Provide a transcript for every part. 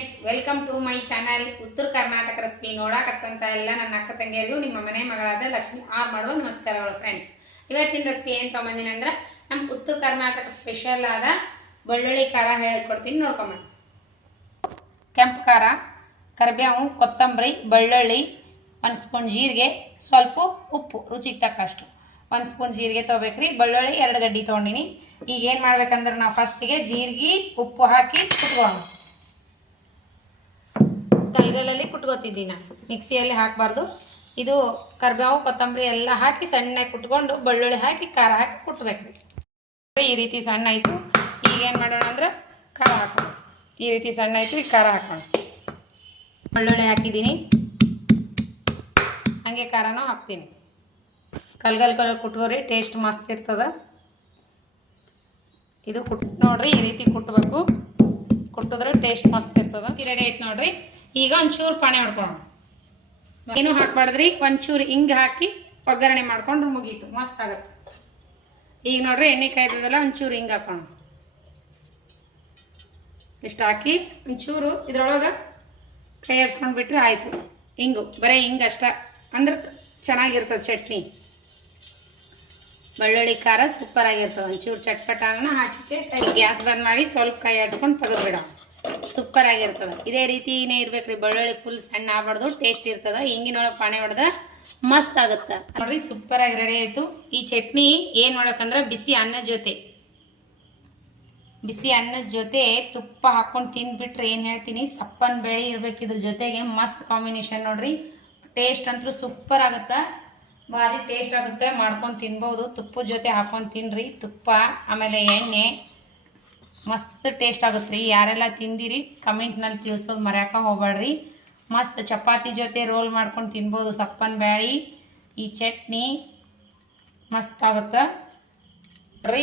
Friends, welcome to my channel. Uttara Karnataka recipe ನೋಡಾಕತ್ತಂತ ಎಲ್ಲ ನನ್ನ ಅಕ್ಕ ತಂಗಿಯರಿಗೂ ನಿಮ್ಮ ಮನೆ ಮಗಳಾದ ಲಕ್ಷ್ಮಿ ಆರ್ ಮಾಡುವ ನಮಸ್ಕಾರಗಳು. ಫ್ರೆಂಡ್ಸ್, ಇವತ್ತಿನ ರೆಸಿಪಿ ಏನು ತೊಗೊಂಬಂದಿನಿ ಅಂದ್ರೆ ನಮ್ಮ ಉತ್ತರ ಕರ್ನಾಟಕ ಸ್ಪೆಷಲ್ ಆದ ಬೆಳ್ಳುಳ್ಳಿ ಖಾರ ಹೇಳಿಕೊಡ್ತೀನಿ, ನೋಡ್ಕೊಂಬ. ಕೆಂಪು ಖಾರ, ಕರಿಬೇವು, ಕೊತ್ತಂಬರಿ, ಬೆಳ್ಳುಳ್ಳಿ, 1 ಸ್ಪೂನ್ ಜೀರಿಗೆ, ಸ್ವಲ್ಪ ಉಪ್ಪು ರುಚಿಗೆ ತಕ್ಕಷ್ಟು. 1 ಸ್ಪೂನ್ ಜೀರಿಗೆ ತೊಗೋಬೇಕ್ರಿ. ಬೆಳ್ಳುಳ್ಳಿ 2 ಗಡ್ಡಿ ತೊಗೊಂಡಿನಿ. ಈಗ ಏನು ಮಾಡ್ಬೇಕಂದ್ರೆ ನಾವು ಫಸ್ಟಿಗೆ ಜೀರಿಗೆ ಉಪ್ಪು ಹಾಕಿ ಕುಟ್ಕೊಳ್ಳೋಣ. ಕೈಗಲ್ಲಲ್ಲಿ ಕುಟ್ಕೋತಿದ್ದೀನಿ ನಾನು, ಮಿಕ್ಸಿಯಲ್ಲಿ ಹಾಕಬಾರ್ದು. ಇದು ಕರಿಬೇವು ಕೊತ್ತಂಬರಿ ಎಲ್ಲ ಹಾಕಿ ಸಣ್ಣಗೆ ಕುಟ್ಕೊಂಡು ಬೆಳ್ಳುಳ್ಳಿ ಹಾಕಿ ಖಾರ ಹಾಕಿ ಕುಟ್ಬೇಕ್ರಿ. ಈ ರೀತಿ ಸಣ್ಣ ಆಯಿತು. ಈಗ ಏನು ಮಾಡೋಣ ಅಂದ್ರೆ ಖಾರ ಹಾಕೋಣ. ಈ ರೀತಿ ಸಣ್ಣ ಆಯಿತು, ಈಗ ಖಾರ ಹಾಕೋಣ. ಬೆಳ್ಳುಳ್ಳಿ ಹಾಕಿದ್ದೀನಿ, ಹಾಗೆ ಖಾರನೂ ಹಾಕ್ತೀನಿ. ಕಲ್ಗಲ್ ಕುಟ್ಕೋರಿ, ಟೇಸ್ಟ್ ಮಸ್ತ್ ಇರ್ತದ. ಇದು ನೋಡ್ರಿ, ಈ ರೀತಿ ಕುಟ್ಟಬೇಕು. ಕುಟ್ಟಿದ್ರೆ ಟೇಸ್ಟ್ ಮಸ್ತ್ ಇರ್ತದ. ರೆಡಿ ಆಯ್ತು ನೋಡ್ರಿ. ಈಗ ಒಂಚೂರು ಪಾಣಿ ಮಾಡ್ಕೊಳ್ಳೋಣ. ಏನು ಹಾಕ್ಬಾರ್ದ್ರಿ, ಒಂಚೂರು ಹಿಂಗೆ ಹಾಕಿ ಒಗ್ಗರಣೆ ಮಾಡ್ಕೊಂಡ್ರೆ ಮುಗೀತು, ಮಸ್ತ್ ಆಗುತ್ತೆ. ಈಗ ನೋಡ್ರಿ ಎಣ್ಣೆ ಕಾಯ್ದದಲ್ಲ, ಒಂಚೂರು ಹಿಂಗೆ ಹಾಕೋಣ. ಇಷ್ಟು ಹಾಕಿ ಒಂಚೂರು ಇದ್ರೊಳಗೆ ಕೈ ಆಡ್ಸ್ಕೊಂಡು ಬಿಟ್ರೆ ಆಯಿತು. ಹಿಂಗು ಬರೀ ಹಿಂಗೆ ಅಷ್ಟ ಅಂದ್ರೆ ಚೆನ್ನಾಗಿರ್ತದೆ ಚಟ್ನಿ. ಬೆಳ್ಳುಳ್ಳಿ ಖಾರ ಸೂಪರ್ ಆಗಿರ್ತದೆ. ಒಂಚೂರು ಚಟ್ಪಟನ ಹಾಕಿ ಗ್ಯಾಸ್ ಬಂದ್ ಮಾಡಿ ಸ್ವಲ್ಪ ಕೈ ಆಡ್ಸ್ಕೊಂಡು ತೆಗೆದ್ಬಿಡ. ಸೂಪರ್ ಆಗಿರ್ತದೆ. ಇದೇ ರೀತಿನೇ ಇರ್ಬೇಕ್ರಿ. ಬೆಳ್ಳುಳ್ಳಿ ಫುಲ್ ಸಣ್ಣ ಆಗ್ಬಾರ್ದು, ಟೇಸ್ಟ್ ಇರ್ತದ. ಹಿಂಗಿನೊಳಗೆ ಪಾಣಿ ಹೊಡೆದ್ರೆ ಮಸ್ತ್ ಆಗುತ್ತೆ ನೋಡ್ರಿ. ಸೂಪರ್ ಆಗಿ ರೆಡಿ ಆಯ್ತು. ಈ ಚಟ್ನಿ ಏನ್ ಮಾಡ್ಬೇಕಂದ್ರೆ ಬಿಸಿ ಅನ್ನದ ಜೊತೆ ತುಪ್ಪ ಹಾಕೊಂಡು ತಿಂದ್ಬಿಟ್ರೆ ಏನ್ ಹೇಳ್ತೀನಿ, ಸಪ್ಪನ್ ಬೇಳೆ ಇರ್ಬೇಕು ಇದ್ರ ಜೊತೆಗೆ. ಮಸ್ತ್ ಕಾಂಬಿನೇಷನ್ ನೋಡ್ರಿ. ಟೇಸ್ಟ್ ಅಂತೂ ಸೂಪರ್ ಆಗುತ್ತೆ, ಭಾರಿ ಟೇಸ್ಟ್ ಆಗುತ್ತೆ. ಮಾಡ್ಕೊಂಡು ತಿನ್ಬೋದು. ತುಪ್ಪದ ಜೊತೆ ಹಾಕೊಂಡು ತಿನ್ರಿ. ತುಪ್ಪ ಆಮೇಲೆ ಎಣ್ಣೆ ಮಸ್ತ್ ಟೇಸ್ಟ್ ಆಗುತ್ತೆ ರೀ. ಯಾರೆಲ್ಲ ತಿಂದಿರಿ ಕಮೆಂಟ್ನಲ್ಲಿ ತಿಳಿಸೋದು ಮರ್ಯಾಕ ಹೋಗ್ಬೇಡ್ರಿ. ಮಸ್ತ್ ಚಪಾತಿ ಜೊತೆ ರೋಲ್ ಮಾಡ್ಕೊಂಡು ತಿನ್ಬೋದು. ಸಪ್ಪನ್ ಬ್ಯಾಳಿ ಈ ಚಟ್ನಿ ಮಸ್ತ್ ಆಗುತ್ತೆ ರೀ.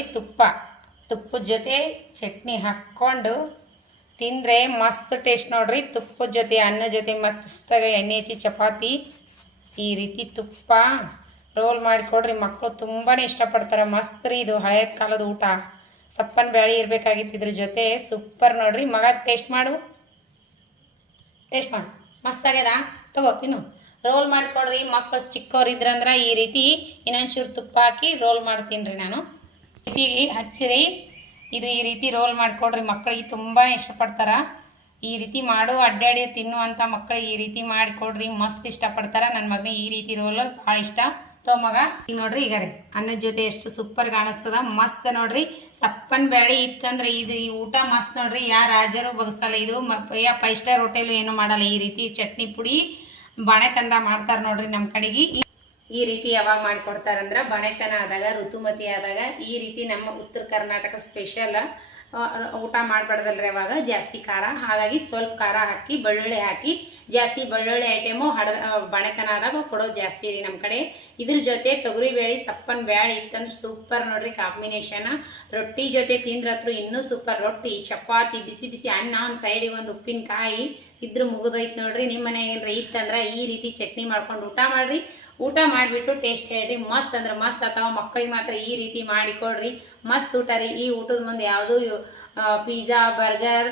ತುಪ್ಪದ ಜೊತೆ ಚಟ್ನಿ ಹಾಕ್ಕೊಂಡು ತಿಂದರೆ ಮಸ್ತ್ ಟೇಸ್ಟ್ ನೋಡ್ರಿ. ತುಪ್ಪದ ಜೊತೆ ಅನ್ನ ಜೊತೆ ಮಸ್ತಾಗ ಎಣ್ಣೆ ಹಚ್ಚಿ ಚಪಾತಿ ಈ ರೀತಿ ತುಪ್ಪ ರೋಲ್ ಮಾಡಿಕೊಡ್ರಿ. ಮಕ್ಕಳು ತುಂಬಾ ಇಷ್ಟಪಡ್ತಾರೆ. ಮಸ್ತ್ ರೀ. ಇದು ಹಳೆಯ ಕಾಲದ ಊಟ. ಸಪ್ಪನ್ ಬ್ಯಾಳಿ ಇರಬೇಕಾಗಿತ್ತು ಇದ್ರ ಜೊತೆ. ಸೂಪರ್ ನೋಡ್ರಿ. ಮಗ ಟೇಸ್ಟ್ ಮಾಡು ಮಸ್ತ್ ಆಗ್ಯದ. ತಗೋ ತಿನ್ನು. ರೋಲ್ ಮಾಡಿಕೊಡ್ರಿ. ಮಕ್ಕಳು ಚಿಕ್ಕವ್ರು ಇದ್ರಂದ್ರೆ ಈ ರೀತಿ ಇನ್ನೊಂಚೂರು ತುಪ್ಪ ಹಾಕಿ ರೋಲ್ ಮಾಡ್ತೀನಿ ರೀ ನಾನು. ಈ ರೀತಿ ಹಚ್ಚಿರಿ. ಇದು ಈ ರೀತಿ ರೋಲ್ ಮಾಡಿಕೊಡ್ರಿ. ಮಕ್ಕಳಿಗೆ ತುಂಬಾ ಇಷ್ಟಪಡ್ತಾರ. ಈ ರೀತಿ ಮಾಡು ಅಡ್ಡಾಡಿ ತಿನ್ನುವಂಥ ಮಕ್ಕಳಿಗೆ ಈ ರೀತಿ ಮಾಡಿಕೊಡ್ರಿ, ಮಸ್ತ್ ಇಷ್ಟಪಡ್ತಾರ. ನನ್ನ ಮಗನಿಗೆ ಈ ರೀತಿ ರೋಲ್ ಭಾಳ ಇಷ್ಟ. ಮಗ ಈಗ ನೋಡ್ರಿ, ಈಗ ರೀ ಅನ್ನದ ಜೊತೆ ಎಷ್ಟು ಸೂಪರ್ ಕಾಣಿಸ್ತದ. ಮಸ್ತ್ ನೋಡ್ರಿ. ಸಪ್ಪನ್ ಬ್ಯಾಳಿ ಇತ್ತಂದ್ರೆ ಇದು ಈ ಊಟ ಮಸ್ತ್ ನೋಡ್ರಿ. ಯಾ ರಾಜರು ಬಗಸ್ತಲ್ಲ. ಇದು 5 ಸ್ಟಾರ್ ಹೋಟೆಲ್ ಏನು ಮಾಡಲ್ಲ. ಈ ರೀತಿ ಚಟ್ನಿ ಪುಡಿ ಬಾಣೆತಂದ ಮಾಡ್ತಾರೆ ನೋಡ್ರಿ ನಮ್ಮ ಕಡೆಗೆ. ಈ ರೀತಿ ಯಾವಾಗ ಮಾಡಿಕೊಡ್ತಾರಂದ್ರೆ ಬಾಣೆತನ ಆದಾಗ, ಋತುಮತಿ ಆದಾಗ ಈ ರೀತಿ ನಮ್ಮ ಉತ್ತರ ಕರ್ನಾಟಕ ಸ್ಪೆಷಲ್ ಊಟ ಮಾಡಬಾರ್ದಲ್ರಿ ಅವಾಗ ಜಾಸ್ತಿ ಖಾರ. ಹಾಗಾಗಿ ಸ್ವಲ್ಪ ಖಾರ ಹಾಕಿ ಬೆಳ್ಳುಳ್ಳಿ ಹಾಕಿ ಜಾಸ್ತಿ ಬೆಳ್ಳುಳ್ಳಿ ಐಟಮು ಬಣೆತನ ಆದಾಗ ಕೊಡೋದು ಜಾಸ್ತಿ ರೀ ನಮ್ಮ ಕಡೆ. ಇದ್ರ ಜೊತೆ ತೊಗರಿ ಬೇಳೆ ಸಪ್ಪನ್ ಬ್ಯಾಳಿ ಇತ್ತಂದ್ರೆ ಸೂಪರ್ ನೋಡ್ರಿ ಕಾಂಬಿನೇಷನ್. ರೊಟ್ಟಿ ಜೊತೆ ತಿಂದ್ರತ್ರು ಇನ್ನೂ ಸೂಪರ್. ರೊಟ್ಟಿ ಚಪಾತಿ ಬಿಸಿ ಬಿಸಿ ಅನ್ನ, ಒಂದು ಸೈಡಿಗೆ ಒಂದು ಉಪ್ಪಿನಕಾಯಿ ಇದ್ರ ಮುಗಿದೋಯ್ತು ನೋಡ್ರಿ. ನಿಮ್ಮ ಮನೆಗೆ ಏನ್ರ ಇತ್ತಂದ್ರೆ ಈ ರೀತಿ ಚಟ್ನಿ ಮಾಡ್ಕೊಂಡು ಊಟ ಮಾಡ್ರಿ. ಊಟ ಮಾಡಿಬಿಟ್ಟು ಟೇಸ್ಟ್ ಹೇಳ್ರಿ. ಮಸ್ತ್ ಅಂದ್ರೆ ಮಸ್ತ್ ಅಥವಾ ಮಕ್ಕಳಿಗೆ ಮಾತ್ರ ಈ ರೀತಿ ಮಾಡಿಕೊಡ್ರಿ. ಮಸ್ತ್ ಊಟ ರೀ. ಈ ಊಟದ ಮುಂದೆ ಯಾವುದು ಪಿಜ್ಜಾ, ಬರ್ಗರ್,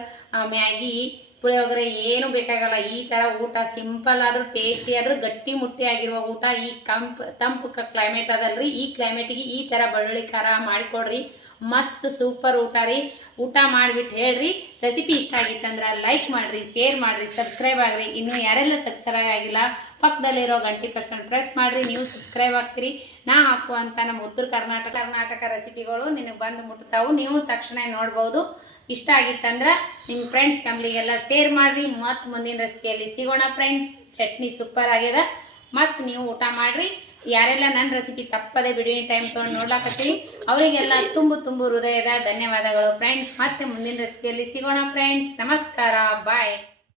ಮ್ಯಾಗಿ, ಪುಳಿಯೋಗರೆ ಏನು ಬೇಕಾಗಲ್ಲ. ಈ ಥರ ಊಟ ಸಿಂಪಲ್ ಆದ್ರೂ ಟೇಸ್ಟಿ ಆದ್ರೂ ಗಟ್ಟಿ ಮುಟ್ಟಿ ಆಗಿರುವ ಊಟ. ಈ ತಂಪು ಕ್ಲೈಮೇಟ್ ಅದಲ್ರಿ, ಈ ಕ್ಲೈಮೇಟಿಗೆ ಈ ಥರ ಬೆಳ್ಳುಳ್ಳಿ ಖಾರ ಮಾಡಿಕೊಡ್ರಿ. ಮಸ್ತ್ ಸೂಪರ್ ಊಟ ರೀ. ಊಟ ಮಾಡಿಬಿಟ್ಟು ಹೇಳ್ರಿ. ರೆಸಿಪಿ ಇಷ್ಟ ಆಗಿತ್ತಂದ್ರೆ ಲೈಕ್ ಮಾಡಿರಿ, ಶೇರ್ ಮಾಡಿರಿ, ಸಬ್ಸ್ಕ್ರೈಬ್ ಆಗ್ರಿ. ಇನ್ನೂ ಯಾರೆಲ್ಲ ಸಬ್ಸ್ಕ್ರೈಬ್ ಆಗಿಲ್ಲ ಪಕ್ಕದಲ್ಲಿರೋ ಗಂಟೆ ಪ್ರೆಸ್ ಮಾಡಿರಿ. ನೀವು ಸಬ್ಸ್ಕ್ರೈಬ್ ಆಗ್ತೀರಿ. ನಾ ಹಾಕುವಂಥ ನಮ್ಮ ಉತ್ತರ ಕರ್ನಾಟಕ ರೆಸಿಪಿಗಳು ನಿನಗೆ ಬಂದು ಮುಟ್ತಾವು. ನೀವು ತಕ್ಷಣ ನೋಡ್ಬೋದು. ಇಷ್ಟ ಆಗಿತ್ತಂದ್ರೆ ನಿಮ್ಮ ಫ್ರೆಂಡ್ಸ್ ಫ್ಯಾಮಿಲಿಗೆಲ್ಲ ಶೇರ್ ಮಾಡಿರಿ. ಮತ್ತು ಮುಂದಿನ ರೆಸಿಪಿಯಲ್ಲಿ ಸಿಗೋಣ ಫ್ರೆಂಡ್ಸ್. ಚಟ್ನಿ ಸೂಪರ್ ಆಗ್ಯದ. ಮತ್ತು ನೀವು ಊಟ ಮಾಡಿರಿ. ಯಾರೆಲ್ಲ ನನ್ನ ರೆಸಿಪಿ ತಪ್ಪದೆ ಬಿಡುವಿನ ಟೈಮ್ ತೊಗೊಂಡು ನೋಡ್ಲಾಕತ್ತೀರಿ ಅವರಿಗೆಲ್ಲ ತುಂಬು ಹೃದಯದ ಧನ್ಯವಾದಗಳು ಫ್ರೆಂಡ್ಸ್. ಮತ್ತೆ ಮುಂದಿನ ರೆಸಿಪಿಯಲ್ಲಿ ಸಿಗೋಣ ಫ್ರೆಂಡ್ಸ್. ನಮಸ್ಕಾರ, ಬಾಯ್.